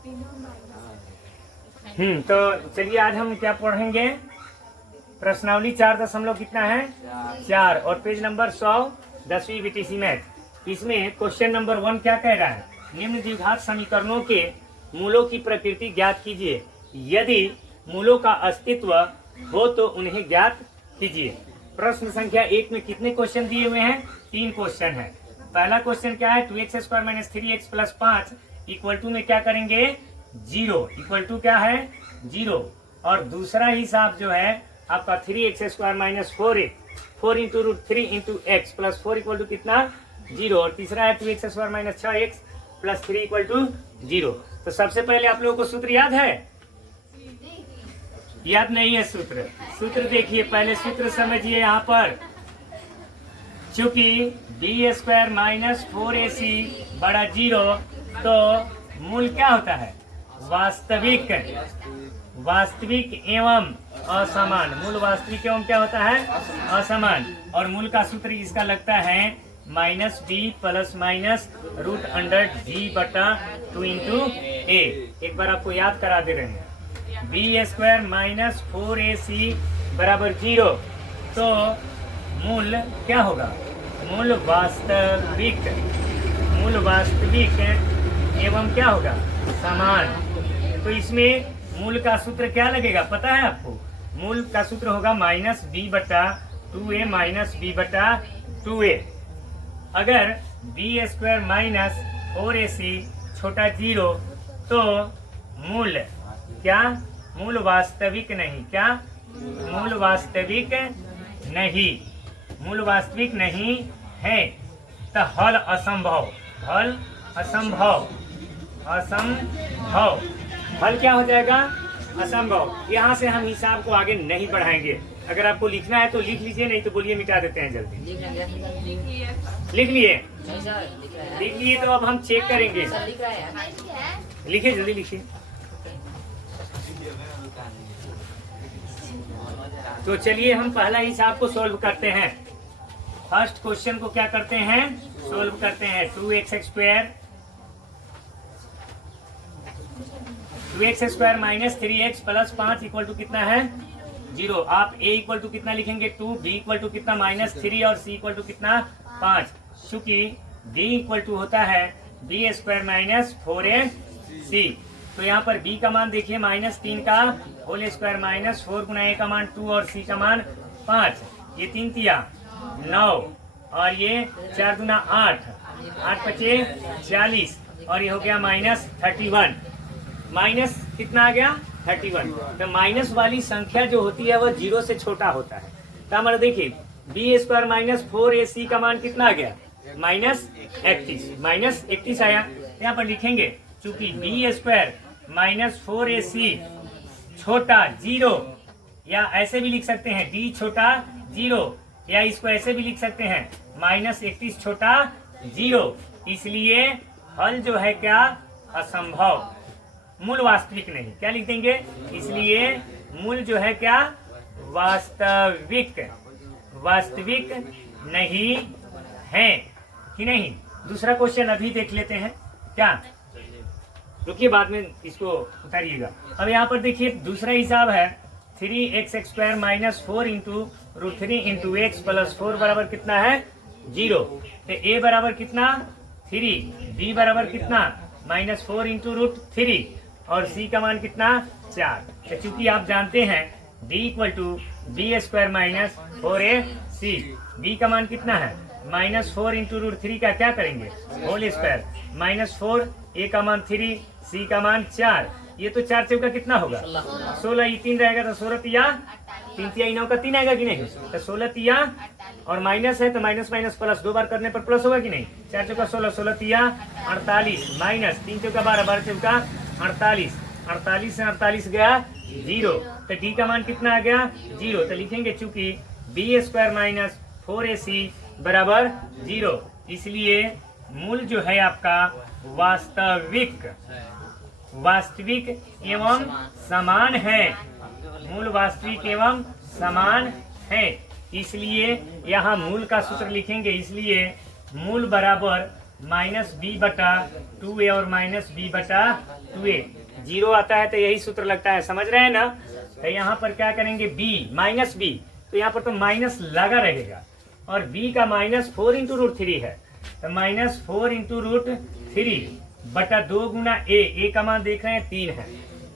तो चलिए आज हम क्या पढ़ेंगे, प्रश्नावली 4 दशमलव कितना है 4 और पेज नंबर 100 10वीं बीटीसी मैथ। इसमें क्वेश्चन नंबर 1 क्या कह रहा है, निम्न द्विघात समीकरणों के मूलों की प्रकृति ज्ञात कीजिए, यदि मूलों का अस्तित्व हो तो उन्हें ज्ञात कीजिए। प्रश्न संख्या 1 में कितने क्वेश्चन दिए हुए हैं, 3 क्वेश्चन है। पहला क्वेश्चन क्या है, 2x² - 3x + 5 इक्वल टू में क्या करेंगे 0, इक्वल टू क्या है 0। और दूसरा हिसाब जो है आपका 3x² - 4x 4 × √3 × x + 4 equal to कितना 0। और तीसरा है 2x² - 6x + 3 इक्वल टू 0। तो सबसे पहले आप लोगों को सूत्र याद है, याद नहीं है सूत्र? सूत्र देखिए, पहले सूत्र समझिए। यहाँ पर चूंकि b² - 4ac बड़ा 0, तो मूल क्या होता है वास्तविक, वास्तविक एवं असमान। मूल वास्तविक एवं क्या होता है असमान। और मूल का सूत्र इसका लगता है -b ± √g/2 × a। एक बार आपको याद करा दे रहे हैं, b² - 4ac बराबर 0, तो मूल क्या होगा, मूल वास्तविक, मूल वास्तविक एवं क्या होगा समान। तो इसमें मूल का सूत्र क्या लगेगा पता है आपको, मूल का सूत्र होगा -b/2a - b/2a। अगर b² - 4ac छोटा 0, तो मूल क्या, मूल वास्तविक नहीं, क्या मूल वास्तविक नहीं, मूल वास्तविक नहीं है। तो हल असंभव, हल असंभव, असंभव, हल क्या हो जाएगा असंभव। यहाँ से हम हिसाब को आगे नहीं बढ़ाएंगे। अगर आपको लिखना है तो लिख लीजिए, नहीं तो बोलिए मिटा देते हैं जल्दी। लिख लिए, लिख लिए तो अब हम चेक करेंगे। लिखिए जल्दी लिखिए। तो चलिए हम पहला हिसाब को सोल्व करते हैं। फर्स्ट क्वेश्चन को क्या करते हैं सोल्व करते हैं। 2x² - 3x + 5 इक्वल टू कितना है 0। आप a इक्वल टू कितना लिखेंगे 2, b इक्वल टू कितना -3 और c इक्वल टू कितना 5। चूंकि d इक्वल टू होता है b² - 4ac, तो यहाँ पर b का मान देखिए -3 का होल स्क्वायर -4 गुना a का मान 2 और c का मान 5। ये 3 तिया 9 और ये 4 दूना 8, 8 पचे 40 और ये हो गया -31। माइनस कितना आ गया 31। तो माइनस वाली संख्या जो होती है वह 0 से छोटा होता है। तो हमारा देखिए b² - 4ac का मान कितना आ गया -31, -31 आया। यहाँ पर लिखेंगे चूंकि b² - 4ac छोटा 0, या ऐसे भी लिख सकते हैं d छोटा 0, या इसको ऐसे भी लिख सकते हैं -31 छोटा 0। इसलिए हल जो है क्या असंभव, मूल वास्तविक नहीं। क्या लिख देंगे, इसलिए मूल जो है क्या वास्तविक, वास्तविक नहीं है कि नहीं। दूसरा क्वेश्चन अभी देख लेते हैं क्या, रुकिए बाद में इसको उतारिएगा। अब यहाँ पर देखिए दूसरा हिसाब है 3x² - 4 × √3 × x + 4 बराबर कितना है 0। तो a बराबर कितना 3, b बराबर कितना -4 × √3 और c का मान कितना 4। तो चूंकि आप जानते हैं d equal to b² - 4ac, b का मान कितना है -4 × √3 का क्या करेंगे होल स्क्वायर -4, a का मान 3, c का मान 4। ये तो 4 चौका कितना होगा 16, ये 3 रहेगा तो 16 तिया 3 तिया 9 का 3 आएगा कि नहीं। तो 16 तिया और माइनस है तो माइनस माइनस प्लस, 2 बार करने पर प्लस होगा कि नहीं। 4 चौका 16, 16 तिया 48 माइनस 3 चौका 12, 12 चौका 48, 48 से 48 गया 0। तो d का मान कितना आ गया 0। तो लिखेंगे चूंकि b² - 4ac बराबर 0, इसलिए मूल जो है आपका वास्तविक, वास्तविक एवं समान है, मूल वास्तविक एवं समान है। इसलिए यहाँ मूल का सूत्र लिखेंगे, इसलिए मूल बराबर माइनस बी बटा 2a और माइनस बी बटा 2a। 0 आता है तो यही सूत्र लगता है, समझ रहे हैं ना। तो यहाँ पर क्या करेंगे, b माइनस बी, तो यहाँ पर तो माइनस लगा रहेगा, और b का माइनस 4 इंटू रूट 3 है, तो माइनस 4 इंटू रूट 3 बटा 2 गुना a का मान देख रहे हैं 3 है,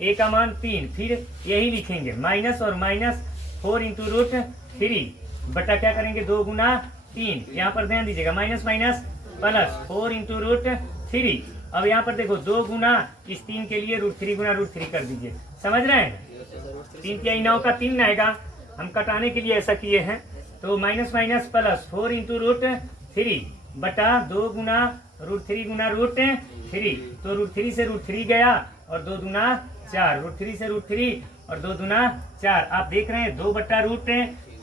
a का मान 3, फिर यही लिखेंगे माइनस और माइनस 4 इंटू रूट 3 बटा क्या करेंगे 2 गुना 3, यहाँ पर ध्यान दीजिएगा minus minus plus 4 into root 3। अब यहाँ पर देखो 2 गुना इस 3 के लिए रूट 3 गुना रूट 3 कर दीजिए, समझ रहे हैं। 3 के 9 का 3 आएगा, हम कटाने के लिए ऐसा किए हैं। तो minus minus plus 4 into root 3 बटा 2 गुना रूट 3 गुना रूट 3, तो रूट 3 से रूट 3 गया और 2 दुना 4, रूट 3 से रूट 3 और 2 दुना 4। आप देख रहे हैं 2 बटा रूट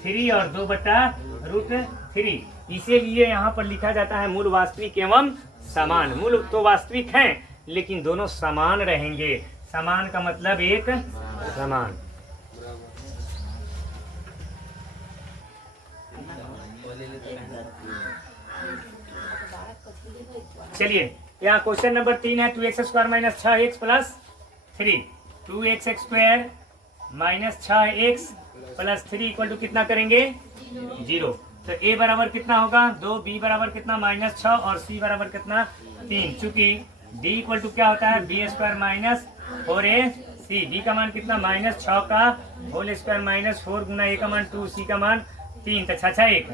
3 और 2 बटा रूट 3, इसीलिए यहाँ पर लिखा जाता है मूल वास्तविक एवं समान। मूल तो वास्तविक हैं लेकिन दोनों समान रहेंगे, समान का मतलब एक समान। चलिए यहाँ क्वेश्चन नंबर 3 है 2x square minus 6x plus 3, 2x square minus 6x plus 3 equal to कितना करेंगे 0। तो a बराबर कितना होगा 2, b बराबर कितना माइनस 6 और c बराबर कितना 3। चूंकि d इक्वल टू क्या होता है b square minus 4ac, b का मान कितना माइनस 6 का होल स्क्वायर माइनस 4 गुना a का मान 2, c का मान 3, तो 6 1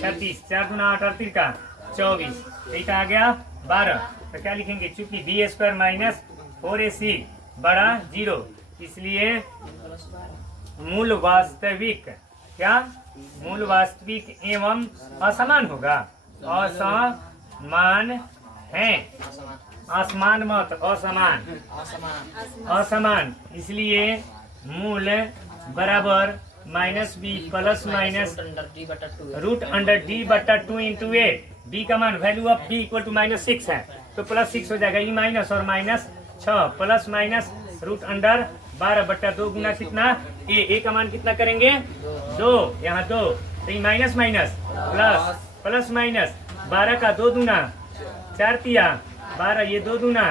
36, 4 गुना 8 और 3 का 24, एक आ गया 12। तो क्या लिखेंगे, चूंकि b स्क्वायर माइनस 4ac बड़ा 0, इसलिए मूल वास्तविक क्या मूल वास्तविक एवं असमान होगा, असमान है, असमान मत असमान, असमान, इसलिए मूल बराबर minus B plus minus root under D बटा 2 इंटू ए। बी का मान value of B equal to minus 6 है तो प्लस 6 हो जाएगा, ई माइनस और minus 6 plus minus root under 12 बटा 2 गुना कितना ए का मान कितना करेंगे 2, यहाँ 2, तो ये minus minus plus plus minus 12 का 2 दूना 4 तिया 12, ये 2 दूना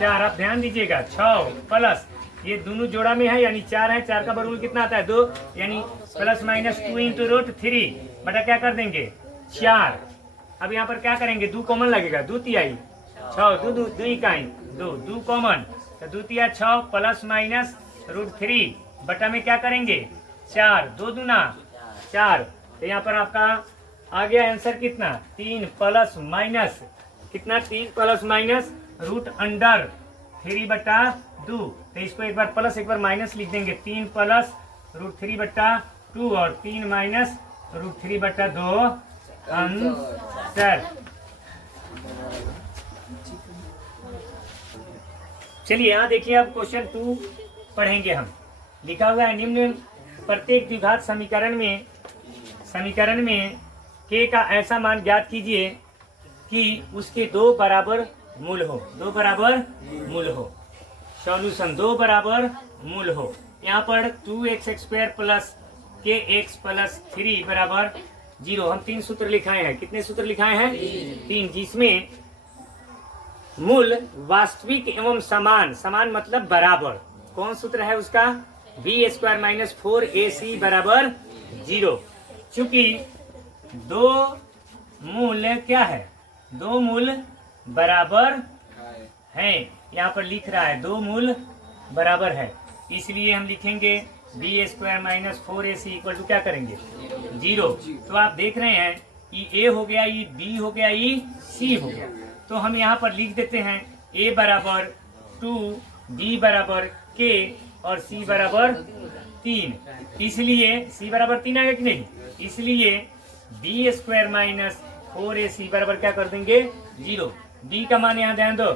4, आप ध्यान दीजिएगा 6 प्लस ये दोनों जोड़ा में है यानी 4 है, 4 का वर्गमूल कितना आता है 2, यानी प्लस माइनस 2 इंटू रूट 3 बटा क्या कर देंगे 4। अब यहाँ पर क्या करेंगे 2 कॉमन लगेगा, 2 तिहाई 6, 2 इकाई 2 कॉमन, तो 2 तिया 6 प्लस माइनस रूट 3 बटा में क्या करेंगे 4, 2 दूना 4, तो यहाँ पर आपका आ गया आंसर कितना 3 प्लस माइनस कितना 3 प्लस माइनस रूट अंडर 3 बटा 2, तो इसको एक बार प्लस एक बार माइनस लिख देंगे, 3 प्लस रूट 3 बटा 2 और 3 माइनस रूट 3 बटा 2 आंसर। चलिए यहाँ देखिए अब क्वेश्चन 2 पढ़ेंगे हम। लिखा हुआ है निम्न प्रत्येक द्विघात समीकरण में k का ऐसा मान ज्ञात कीजिए कि उसके 2 बराबर मूल हो, 2 बराबर मूल हो। सॉल्यूशन 2 बराबर मूल हो। यहाँ पर 2x square plus kx plus 3 बराबर 0। हम 3 सूत्र लिखाए हैं, कितने सूत्र लिखाए हैं 3, जिसमें मूल वास्तविक एवं समान, समान मतलब बराबर, कौन सूत्र है उसका b स्क्वायर माइनस 4ac बराबर 0। चूंकि 2 मूल क्या है 2 मूल बराबर है, यहाँ पर लिख रहा है 2 मूल बराबर है, इसलिए हम लिखेंगे b square minus 4ac equal to क्या करेंगे 0। तो आप देख रहे हैं ये a हो गया, ये b हो गया, ये c हो गया, तो हम यहाँ पर लिख देते हैं a बराबर 2, b बराबर k और c बराबर 3। इसलिए c बराबर 3 आएगा कि नहीं, इसलिए b स्क्वायर माइनस 4ac बराबर क्या कर देंगे 0। b का मान यहाँ ध्यान दो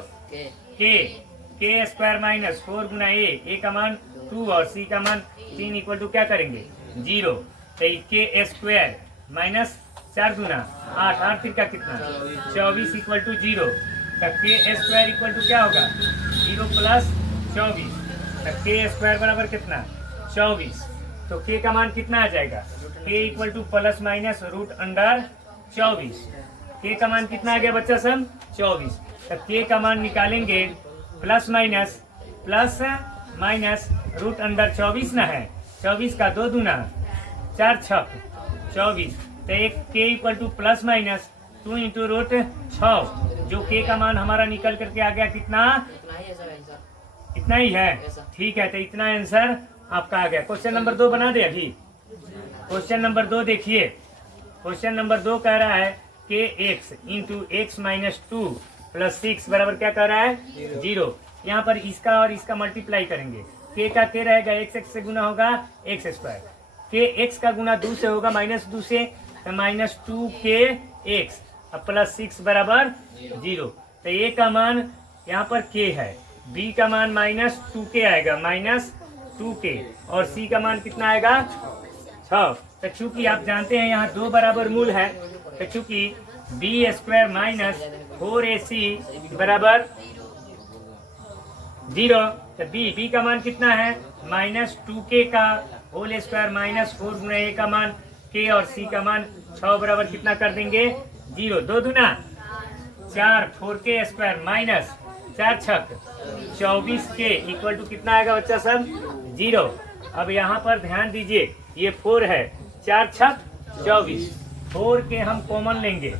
k स्क्वायर माइनस 4 गुना a का मान 2 और c का मान 3 इक्वल टू क्या करेंगे 0। तो k स्क्वायर माइनस 4 गुना 8, 8 3 का कितना 24 इक्वल टू 0। तो k स्क्वायर इक्वल टू क्या होगा 0 प्लस 24, तो k स्क्वायर बराबर कितना 24। तो k का मान कितना आ जाएगा k equal to plus minus root under 24, k के का मान कितना आ गया बच्चा सब 24। तब के का मान निकालेंगे प्लस माइनस रूट अंदर 24 ना है, 24 का 2 दूना 4 छक 24। तो एक K equal to plus minus 2 into root 6, जो के का मान हमारा निकल करके आ गया कितना, इतना ही है। ठीक है, तो इतना आंसर आपका आ गया। क्वेश्चन नंबर 2 बना दे अभी। क्वेश्चन नंबर 2 देखिए, क्वेश्चन नंबर 2 कह रहा है के x into x minus 2 plus 6 बराबर क्या कह रहा है 0। यहाँ पर इसका और इसका मल्टीप्लाई करेंगे, के का के रहेगा एक्स एक्स से गुना होगा एक्स स्क्वायर, के एक्स का गुना 2 से होगा -2 से, तो -2 के एक्स अब प्लस 6 बराबर 0। तो ए का मान यहाँ पर के है, बी का मान -2 के आएगा -2 के, और सी का मान कितना आएगा 6। तो चूंकि आप जानते हैं यहाँ 2 बराबर मूल है, तो चूंकि बी स्क्वायर माइनस 4ac बराबर 0, तो बी का मान कितना है -2k का होल स्क्वायर -4 गुना ए का मान के, और सी का मान 6 बराबर कितना कर देंगे 0, 2 दूना 4 4k स्क्वायर माइनस 4 छक 24 के इक्वल टू कितना आएगा बच्चा सब 0। अब यहाँ पर ध्यान दीजिए, ये 4 है, 4 छक 24, 4 के हम कॉमन लेंगे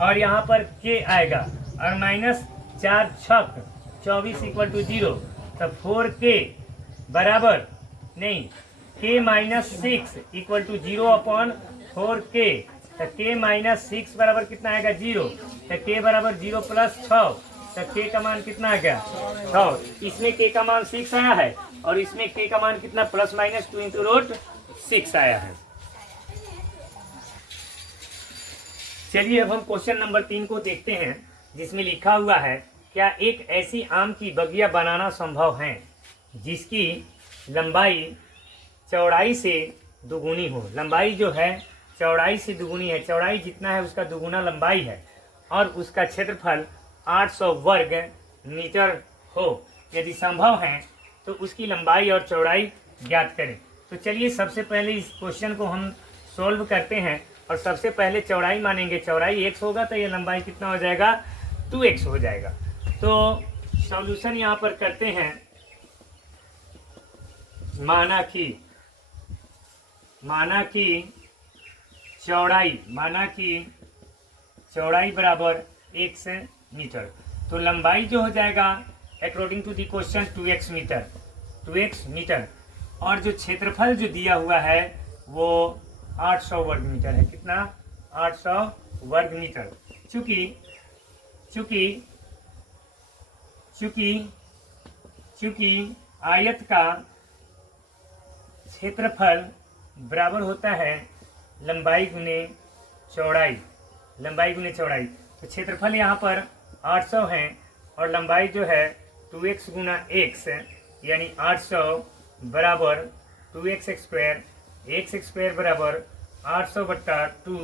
और यहाँ पर के आएगा और माइनस 4 छक 24 इक्वल टू 0। तो 4k बराबर नहीं, k minus 6 equal to 0 upon 4k, तो k माइनस 6 बराबर कितना आएगा 0, तो k बराबर 0 प्लस 6, तो k का मान कितना आ गया 6। इसमें k का मान 6 आया है और इसमें k का मान कितना प्लस माइनस 2 इंटू रूट 6 आया है। चलिए अब हम क्वेश्चन नंबर 3 को देखते हैं, जिसमें लिखा हुआ है क्या एक ऐसी आम की बगिया बनाना संभव है जिसकी लंबाई चौड़ाई से दुगुनी हो। लंबाई जो है चौड़ाई से दुगुनी है, चौड़ाई जितना है उसका दुगुना लंबाई है, और उसका क्षेत्रफल 800 वर्ग मीटर हो। यदि संभव है तो उसकी लंबाई और चौड़ाई ज्ञात करें। तो चलिए सबसे पहले इस क्वेश्चन को हम सॉल्व करते हैं, और सबसे पहले चौड़ाई मानेंगे, चौड़ाई x होगा तो ये लंबाई कितना हो जाएगा 2x हो जाएगा। तो सॉल्यूशन यहाँ पर करते हैं, माना कि चौड़ाई बराबर x मीटर, तो लंबाई जो हो जाएगा according to the question 2x metre, और जो क्षेत्रफल जो दिया हुआ है वो 800 वर्ग मीटर है। कितना 800 वर्ग मीटर। चूंकि आयत का क्षेत्रफल बराबर होता है लंबाई गुने चौड़ाई, तो क्षेत्रफल यहाँ पर 800 है और लंबाई जो है 2x गुना x यानी 800 बराबर 2x स्क्वायर, x स्क्वायर बराबर 800 बट्टा 2,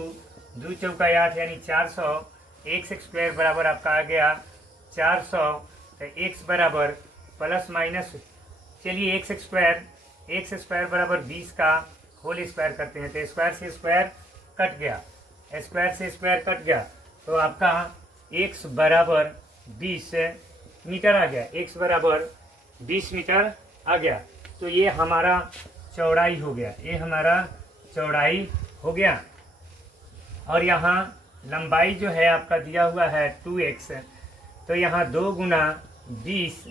2 चौका 8 यानी 400, x स्क्वायर बराबर आपका आ गया 400, तो x बराबर प्लस माइनस, चलिए x स्क्वायर बराबर 20 का होल स्क्वायर करते हैं, तो स्क्वायर से स्क्वायर कट गया, तो आपका x बराबर 20 मीटर आ गया, x बराबर 20 मीटर आ गया। तो ये हमारा चौड़ाई हो गया, और यहाँ लंबाई जो है आपका दिया हुआ है 2x, तो यहाँ 2 गुना 20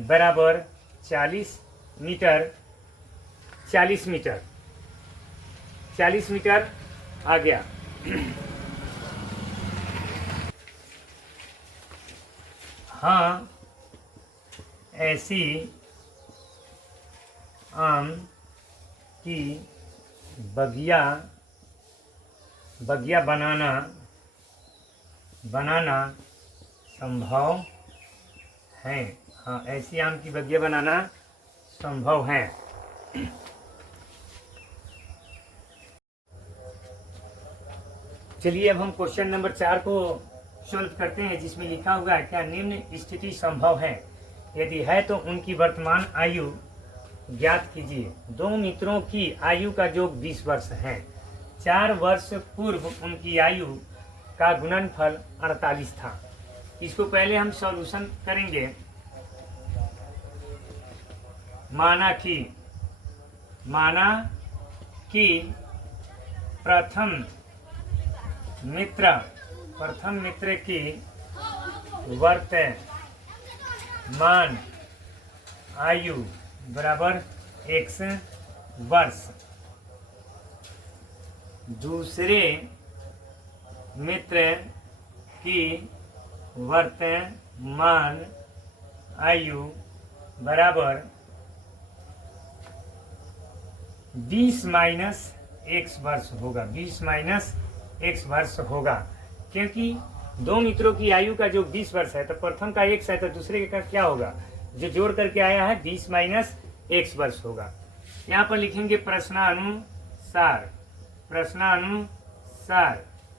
बराबर 40 मीटर आ गया। हाँ, ऐसी आम की बगिया बनाना संभव है। हाँ, ऐसी आम की बगिया बनाना संभव है। चलिए अब हम क्वेश्चन नंबर 4 को सॉल्व करते हैं, जिसमें लिखा हुआ है क्या निम्न स्थिति संभव है, यदि है तो उनकी वर्तमान आयु ज्ञात कीजिए। 2 मित्रों की आयु का योग 20 वर्ष है। 4 वर्ष पूर्व उनकी आयु का गुणनफल 48 था। इसको पहले हम सॉल्यूशन करेंगे। माना कि प्रथम मित्र की वर्तमान आयु बराबर x वर्ष, दूसरे मित्र की वर्तमान आयु बराबर 20 माइनस x वर्ष होगा, 20 माइनस x वर्ष होगा, क्योंकि दो मित्रों की आयु का जो 20 वर्ष है तो प्रथम का x है तो दूसरे का क्या होगा, जो जोड़ करके आया है 20 माइनस x वर्ष होगा। यहाँ पर लिखेंगे प्रश्नानुसार,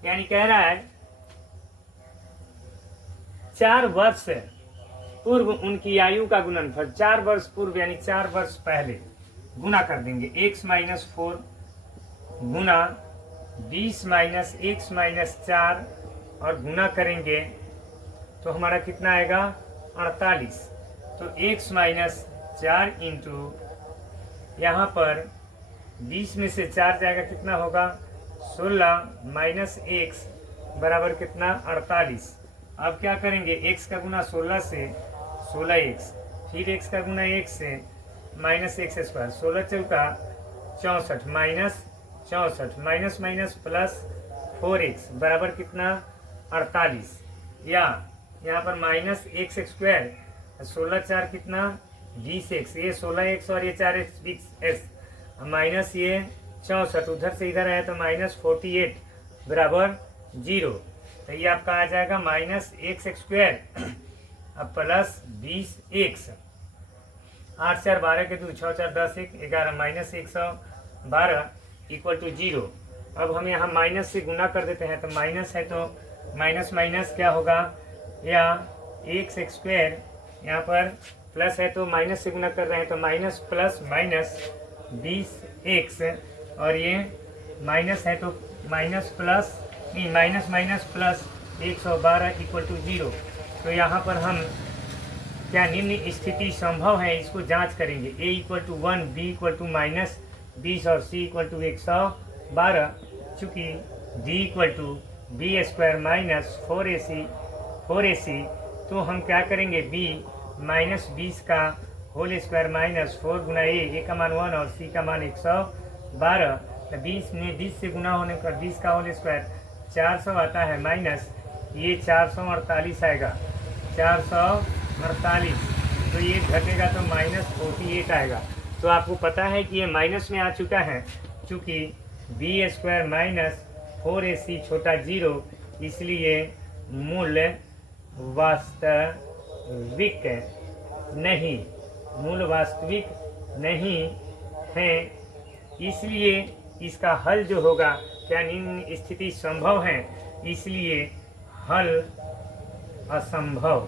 यानी कह रहा है 4 वर्ष पूर्व उनकी आयु का गुणनफल, 4 वर्ष पूर्व यानी 4 वर्ष पहले गुना कर देंगे, x माइनस 4 गुना 20 माइनस x माइनस 4 और गुना करेंगे तो हमारा कितना आएगा 48। तो x माइनस 4 इंटू यहाँ पर 20 में से 4 जाएगा कितना होगा 16 माइनस x बराबर कितना 48। अब क्या करेंगे x का गुना 16 से 16x, फिर x का गुना 1 से माइनस x स्क्वायर, 16 चौका 64 minus 64 minus minus plus 4x बराबर कितना 48, या यहाँ पर माइनस x स्क्वायर 16 4 कितना 20x, ये 16x और ये 4x 20x माइनस ये 64, उधर से इधर आया तो माइनस 48 बराबर 0। तो ये आपका आ जाएगा माइनस x स्क्वायर अब प्लस 20x, 8 4 12 के 2 6 4 10 1 11 माइनस 112 इक्वल टू 0। अब हम यहाँ माइनस से गुना कर देते हैं तो माइनस है तो माइनस माइनस क्या होगा, या x स्क्वायर यहाँ पर प्लस है तो माइनस से गुना कर रहे हैं तो माइनस प्लस माइनस 20x, और ये माइनस है तो माइनस प्लस नहीं minus minus plus 112 equal to 0। तो यहाँ पर हम क्या निम्न स्थिति संभव है इसको जांच करेंगे, a equal to 1, b equal to minus 20 और c इक्वल टू 112, चूँकि d equal to B square minus 4ac, तो हम क्या करेंगे b माइनस 20 का होल स्क्वायर माइनस 4 गुना a का मान 1 और c का मान 112, तो 20 में 20 से गुना होने पर 20 का होल स्क्वायर 400 आता है, माइनस ये 448 आएगा, 448, तो ये घटेगा तो माइनस 48 आएगा। तो आपको पता है कि ये माइनस में आ चुका है, चूँकि बी स्क्वायर माइनस 4ac छोटा 0, इसलिए मूल वास्तविक नहीं है, इसलिए इसका हल जो होगा क्या निम्न स्थिति संभव है, इसलिए हल असंभव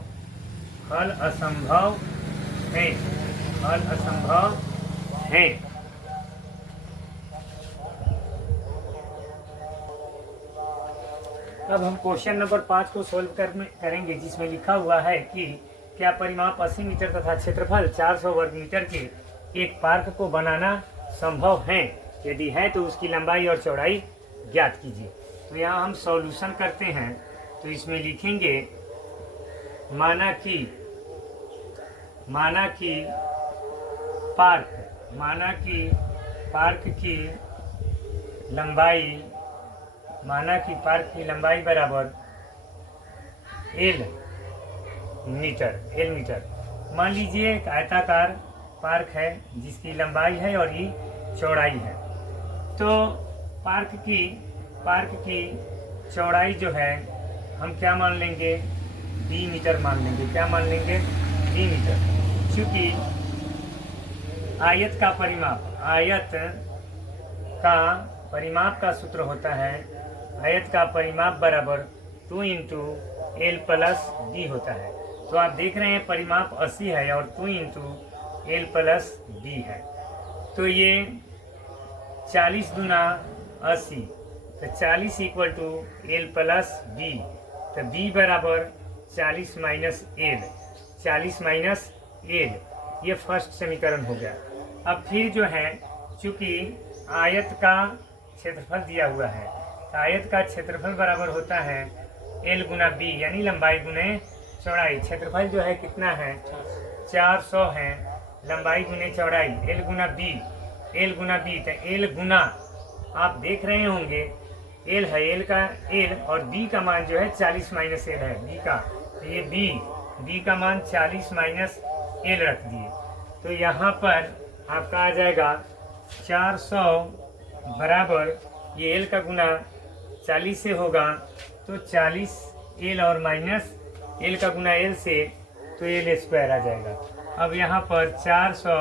है। अब हम क्वेश्चन नंबर 5 को सोल्व करेंगे, जिसमें लिखा हुआ है कि क्या परिमाप 80 मीटर तथा क्षेत्रफल 400 वर्ग मीटर के एक पार्क को बनाना संभव है, यदि है तो उसकी लंबाई और चौड़ाई ज्ञात कीजिए। तो यहाँ हम सॉल्यूशन करते हैं, तो इसमें लिखेंगे माना कि पार्क की लंबाई बराबर एल मीटर। मान लीजिए एक आयताकार पार्क है जिसकी लंबाई है और ये चौड़ाई है, तो पार्क की चौड़ाई जो है हम क्या मान लेंगे, d मीटर मान लेंगे। क्या मान लेंगे, d मीटर, क्योंकि आयत का परिमाप का सूत्र होता है, आयत का परिमाप बराबर 2 इंटू एल प्लस डी होता है। तो आप देख रहे हैं परिमाप 80 है और 2 इंटू एल प्लस डी है, तो ये 40 गुना 80 तो 40 equal to L plus B, तो बी बराबर 40 माइनस एल, 40 माइनस एल, ये फर्स्ट समीकरण हो गया। अब फिर जो है चूंकि आयत का क्षेत्रफल दिया हुआ है, तो आयत का क्षेत्रफल बराबर होता है एल गुना बी, यानी लंबाई गुने चौड़ाई। क्षेत्रफल जो है कितना है 400 है, लंबाई गुने चौड़ाई, एल गुना बी, एल गुना बी, तो एल गुना आप देख रहे होंगे एल है, एल का एल, और बी का मान जो है 40 माइनस एल है बी का, तो ये बी का मान 40 माइनस एल रख दिए। तो यहाँ पर आपका आ जाएगा 400 बराबर, ये एल का गुना 40 से होगा तो 40 एल, और माइनस एल का गुना एल से तो एल स्क्वायर आ जाएगा। अब यहाँ पर 400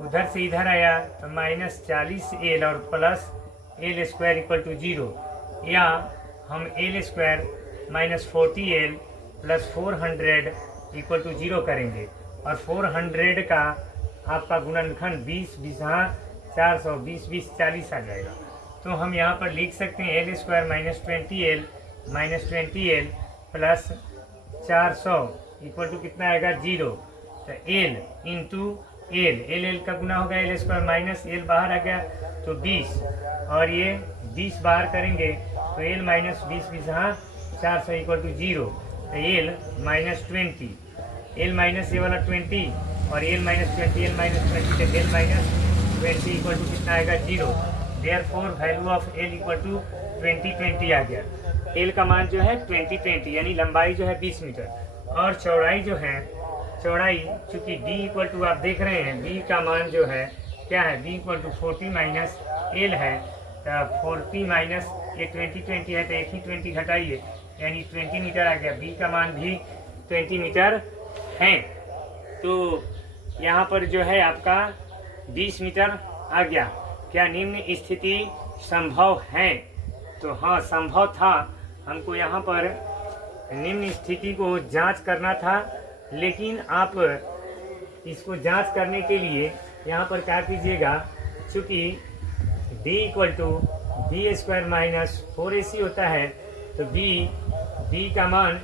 उधर से इधर आया तो माइनस 40 एल और plus L square equal to 0, या हम L square minus 40 L plus 400 equal to 0 करेंगे, और 400 का आपका गुणनखंड 20 20 400, 20 20 40 आ जाएगा। तो हम यहाँ पर लिख सकते हैं L square minus 20 L plus 400 equal to कितना आएगा 0, तो एल इंटू एल, एल का गुना होगा एल स्क्वायर, माइनस एल बाहर आ गया तो 20, और ये 20 बाहर करेंगे तो एल माइनस 20 20 400 इक्वल टू 0, तो एल माइनस 20, एल माइनस ये वाला 20 और एल माइनस 20, एल माइनस 20, तो एल माइनस 20 इक्वल टू कितना आएगा 0। Therefore value of L equal to 20 आ गया। एल का मान जो है 20 यानी लंबाई जो है 20 मीटर, और चौड़ाई जो है, चौड़ाई चूंकि b इक्वल टू आप देख रहे हैं b का मान जो है क्या है, b equal to 40 minus L है, तो 40 माइनस ये 20 है तो एक ही 20 घटाइए, यानी 20 मीटर आ गया। b का मान भी 20 मीटर है, तो यहाँ पर जो है आपका 20 मीटर आ गया। क्या निम्न स्थिति संभव है? तो हाँ संभव था, हमको यहाँ पर निम्न स्थिति को जांच करना था, लेकिन आप इसको जांच करने के लिए यहाँ पर क्या कीजिएगा, चूँकि d equal to B square minus 4ac होता है, तो b का मान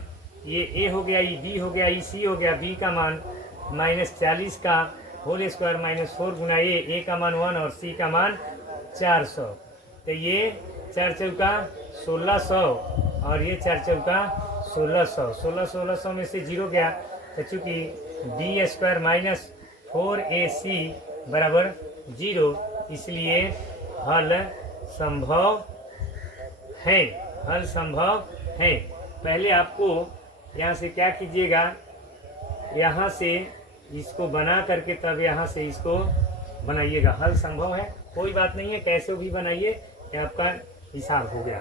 ये a हो गया, ये b हो गया, ये c हो गया, b का मान माइनस 40 का होल स्क्वायर माइनस 4 गुना a का मान 1 और c का मान 400, तो ये 4 चौका 1600 और ये 4 चौका 1600, 1600 में से 0 गया, तो चूँकि बी स्क्वायर माइनस 4ac बराबर 0, इसलिए हल संभव है, हल संभव है। पहले आपको यहाँ से क्या कीजिएगा, यहाँ से इसको बना करके तब यहाँ से इसको बनाइएगा। हल संभव है, कोई बात नहीं है, कैसे भी बनाइए, आपका हिसाब हो गया।